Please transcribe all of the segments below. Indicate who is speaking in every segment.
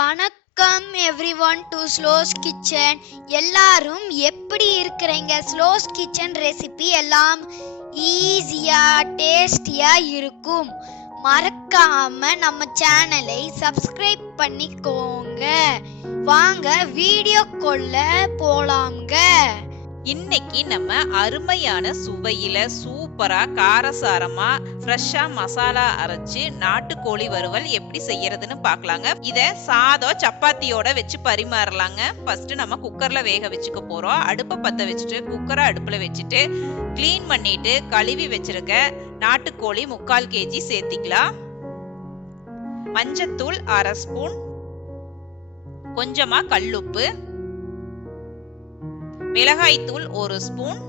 Speaker 1: வணக்கம் everyone to ஸ்லோஸ் kitchen எல்லாரும் எப்படி இருக்கிறீங்க? ஸ்லோஸ் கிச்சன் ரெசிபி எல்லாம் ஈஸியாக டேஸ்டியாக இருக்கும். மறக்காம நம்ம சேனலை சப்ஸ்கிரைப் பண்ணிக்கோங்க. வாங்க வீடியோ கொள்ள போலாம்ங்க.
Speaker 2: இன்னைக்கு நம்ம அருமையான சுவையில சூப்பரா காரசாரமா ஃப்ரெஷ்ஷா மசாலா அரைச்சு நாட்டுக்கோழி வறுவல் எப்படி செய்யறதுன்னு பார்க்கலாங்க. இத சாதம் சப்பாத்தியோட வச்சு பரிமாறலாங்க. ஃபர்ஸ்ட் நம்ம குக்கர்ல வேக வச்சுக்க போறோம். அடுப்பை பத்த வச்சுட்டு குக்கரை அடுப்புல வச்சுட்டு க்ளீன் பண்ணிட்டு கழுவி வச்சிருக்க நாட்டுக்கோழி முக்கால் கேஜி சேர்த்திக்கலாம். மஞ்சத்தூள் அரை ஸ்பூன். கொஞ்சமா கல்லுப்பு. மிளகாய்த்தூள் ஒரு ஸ்பூன்.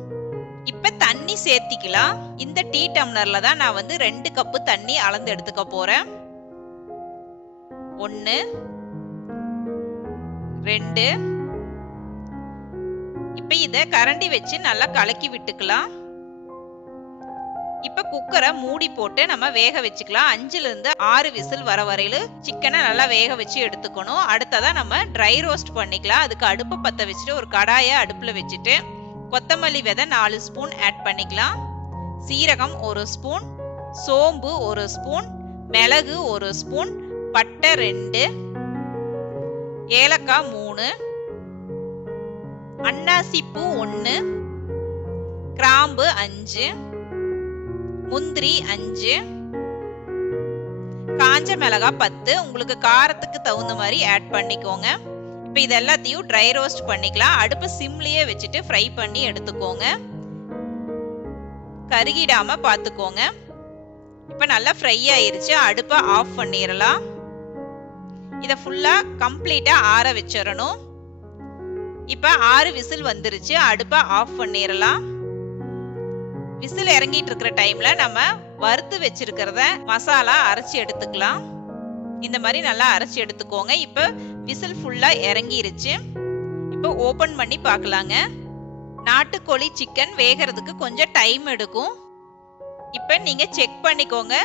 Speaker 2: இப்போ தண்ணி சேர்த்திக்கலாம். இந்த டீ டம்ளரில் தான் நான் வந்து ரெண்டு கப்பு தண்ணி அளந்து எடுத்துக்க போகிறேன் ஒன்று ரெண்டு. இப்போ இதை கரண்டி வச்சு நல்லா கலக்கி விட்டுக்கலாம். இப்ப குக்கரை மூடி போட்டு நம்ம வேக வச்சுக்கலாம். அஞ்சுல இருந்து ஆறு விசில் வர வரையில சிக்கனை நல்லா வேக வச்சு எடுத்துக்கணும். அடுத்ததாக நம்ம ட்ரை ரோஸ்ட் பண்ணிக்கலாம். அதுக்கு அடுப்பை பத்த வச்சுட்டு ஒரு கடாயை அடுப்புல வச்சுட்டு கொத்தமல்லி விதை நாலு ஸ்பூன் ஆட் பண்ணிக்கலாம். சீரகம் ஒரு ஸ்பூன் சோம்பு ஒரு ஸ்பூன் மிளகு ஒரு ஸ்பூன் பட்டை ரெண்டு ஏலக்காய் மூணு அன்னாசிப்பூ ஒன்று கிராம்பு அஞ்சு முந்திரி அஞ்சு காஞ்ச மிளகாய் பத்து. உங்களுக்கு காரத்துக்கு தகுந்த மாதிரி ஆட் பண்ணிக்கோங்க. இப்போ இது எல்லாத்தையும் ட்ரை ரோஸ்ட் பண்ணிக்கலாம். அடுப்பு சிம்லேயே வச்சுட்டு ஃப்ரை பண்ணி எடுத்துக்கோங்க. கருகிடாம பார்த்துக்கோங்க இப்போ நல்லா ஃப்ரை ஆயிருச்சு. அடுப்பை ஆஃப் பண்ணிடலாம் இதை ஃபுல்லாக கம்ப்ளீட்டாக ஆற வச்சிடணும் இப்போ ஆறு விசில் வந்துருச்சு. அடுப்பை ஆஃப் பண்ணிடலாம் விசில் இறங்கிட்டு இருக்கிற டைம்ல நம்ம வறுத்து வச்சிருக்கிறத மசாலா அரைச்சி எடுத்துக்கலாம். இந்த மாதிரி நல்லா அரைச்சி எடுத்துக்கோங்க. இப்போ விசில் ஃபுல்லாக இறங்கிருச்சு. இப்போ ஓப்பன் பண்ணி பார்க்கலாங்க. நாட்டுக்கோழி சிக்கன் வேகிறதுக்கு கொஞ்சம் டைம் எடுக்கும். இப்போ நீங்கள் செக் பண்ணிக்கோங்க.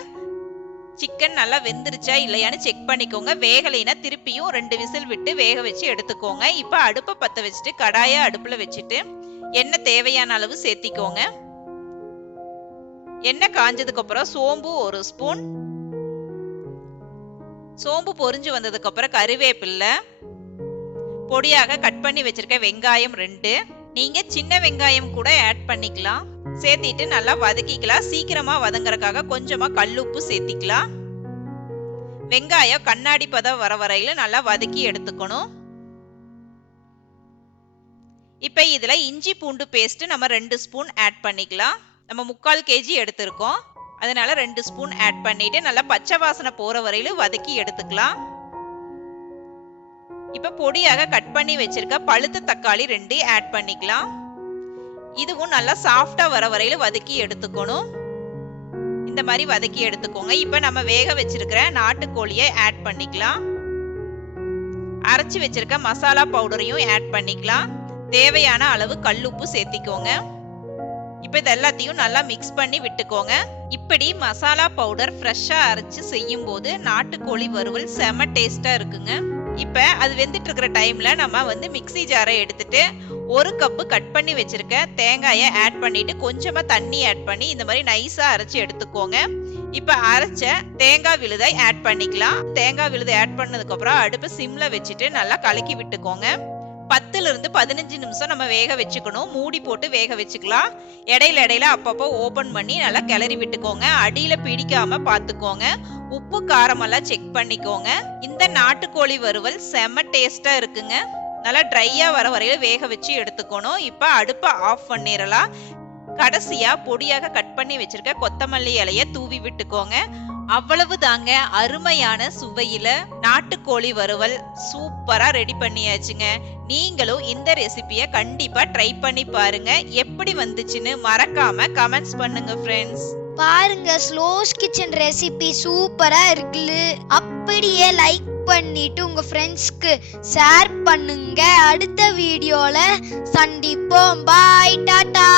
Speaker 2: சிக்கன் நல்லா வெந்துருச்சா இல்லையான்னு செக் பண்ணிக்கோங்க. வேகலைன்னா திருப்பியும் ரெண்டு விசில் விட்டு வேக வச்சு எடுத்துக்கோங்க. இப்போ அடுப்பை பற்ற வச்சுட்டு கடாயை அடுப்பில் வச்சுட்டு எண்ணெய் தேவையான அளவு சேர்த்திக்கோங்க. எண்ணெய் காஞ்சதுக்கு அப்புறம் சோம்பு ஒரு ஸ்பூன். சோம்பு பொரிஞ்சு வந்ததுக்கு அப்புறம் கருவேப்பில்லை. பொடியாக கட் பண்ணி வச்சிருக்க வெங்காயம் ரெண்டு. நீங்க சின்ன வெங்காயம் கூட ஆட் பண்ணிக்கலாம். சேர்த்திட்டு நல்லா வதக்கிக்கலாம். சீக்கிரமா வதங்குறதுக்காக கொஞ்சமா கல்லுப்பு சேர்த்திக்கலாம். வெங்காயம் கண்ணாடி பதம் வர வரையில நல்லா வதக்கி எடுத்துக்கணும். இப்ப இதுல இஞ்சி பூண்டு பேஸ்ட் நம்ம ரெண்டு ஸ்பூன் ஆட் பண்ணிக்கலாம். நம்ம முக்கால் கேஜி எடுத்திருக்கோம். அதனால ரெண்டு ஸ்பூன் ஆட் பண்ணிட்டு நல்லா பச்சை வாசனை போற வரையிலும் வதக்கி எடுத்துக்கலாம். இப்ப பொடியாக கட் பண்ணி வச்சிருக்க பழுத்த தக்காளி ரெண்டு ஆட் பண்ணிக்கலாம். இதுவும் நல்லா சாஃப்டா வர வரையிலும் வதக்கி எடுத்துக்கணும். இந்த மாதிரி வதக்கி எடுத்துக்கோங்க. இப்ப நம்ம வேக வச்சிருக்கிற நாட்டுக்கோழியை ஆட் பண்ணிக்கலாம். அரைச்சு வச்சிருக்க மசாலா பவுடரையும் ஆட் பண்ணிக்கலாம். தேவையான அளவு கல்லுப்பு சேர்த்திக்கோங்க. இப்போ இது எல்லாத்தையும் நல்லா மிக்ஸ் பண்ணி விட்டுக்கோங்க. இப்படி மசாலா பவுடர் ஃப்ரெஷ்ஷாக அரைச்சு செய்யும் போது நாட்டுக்கோழி வறுவல் செம டேஸ்ட்டாக இருக்குங்க. இப்போ அது வெந்துட்டு இருக்கிற டைம்ல நம்ம வந்து மிக்சி ஜாரை எடுத்துட்டு ஒரு கப்பு கட் பண்ணி வச்சிருக்க தேங்காயை ஆட் பண்ணிட்டு கொஞ்சமாக தண்ணி ஆட் பண்ணி இந்த மாதிரி நைஸாக அரைச்சி எடுத்துக்கோங்க. இப்போ அரைச்ச தேங்காய் விழுதை ஆட் பண்ணிக்கலாம். தேங்காய் விழுதை ஆட் பண்ணதுக்கப்புறம் அடுப்பு சிம்ல வச்சுட்டு நல்லா கலக்கி விட்டுக்கோங்க. பத்துல இருந்து பதினஞ்சு நிமிஷம் நம்ம வேக வச்சுக்கணும். மூடி போட்டு வேக வச்சுக்கலாம். இடையில இடையில அப்பப்போ ஓபன் பண்ணி நல்லா கிளறி விட்டுக்கோங்க. அடியில பிடிக்காம பாத்துக்கோங்க உப்பு காரமெல்லாம் செக் பண்ணிக்கோங்க. இந்த நாட்டுக்கோழி வறுவல் செம டேஸ்டா இருக்குங்க. நல்லா ட்ரையா வர வரையில வேக வச்சு எடுத்துக்கணும். இப்ப அடுப்பை ஆஃப் பண்ணிடலாம். கடைசியா பொடியாக கட் பண்ணி வச்சிருக்க கொத்தமல்லி இலைய தூவி விட்டுக்கோங்க. அவ்வளவு தாங்க அருமையான சுவையில நாட்டுக்கோழி வறுவல் சூப்பரா ரெடி பண்ணியாச்சுங்க. நீங்களும் இந்த ரெசிபிய கண்டிப்பா ட்ரை பண்ணி பாருங்க. எப்படி வந்துச்சுன்னு மறக்காம கமெண்ட்ஸ் பண்ணுங்க ஃப்ரெண்ட்ஸ்
Speaker 1: பாருங்க ஸ்லோஸ் கிச்சன் ரெசிபி சூப்பரா இருக்குல்ல. அப்படியே லைக் பண்ணிட்டு உங்க ஃப்ரெண்ட்ஸ்க்கு ஷேர் பண்ணுங்க. அடுத்த வீடியோல சந்திப்போம். பாய் டாடா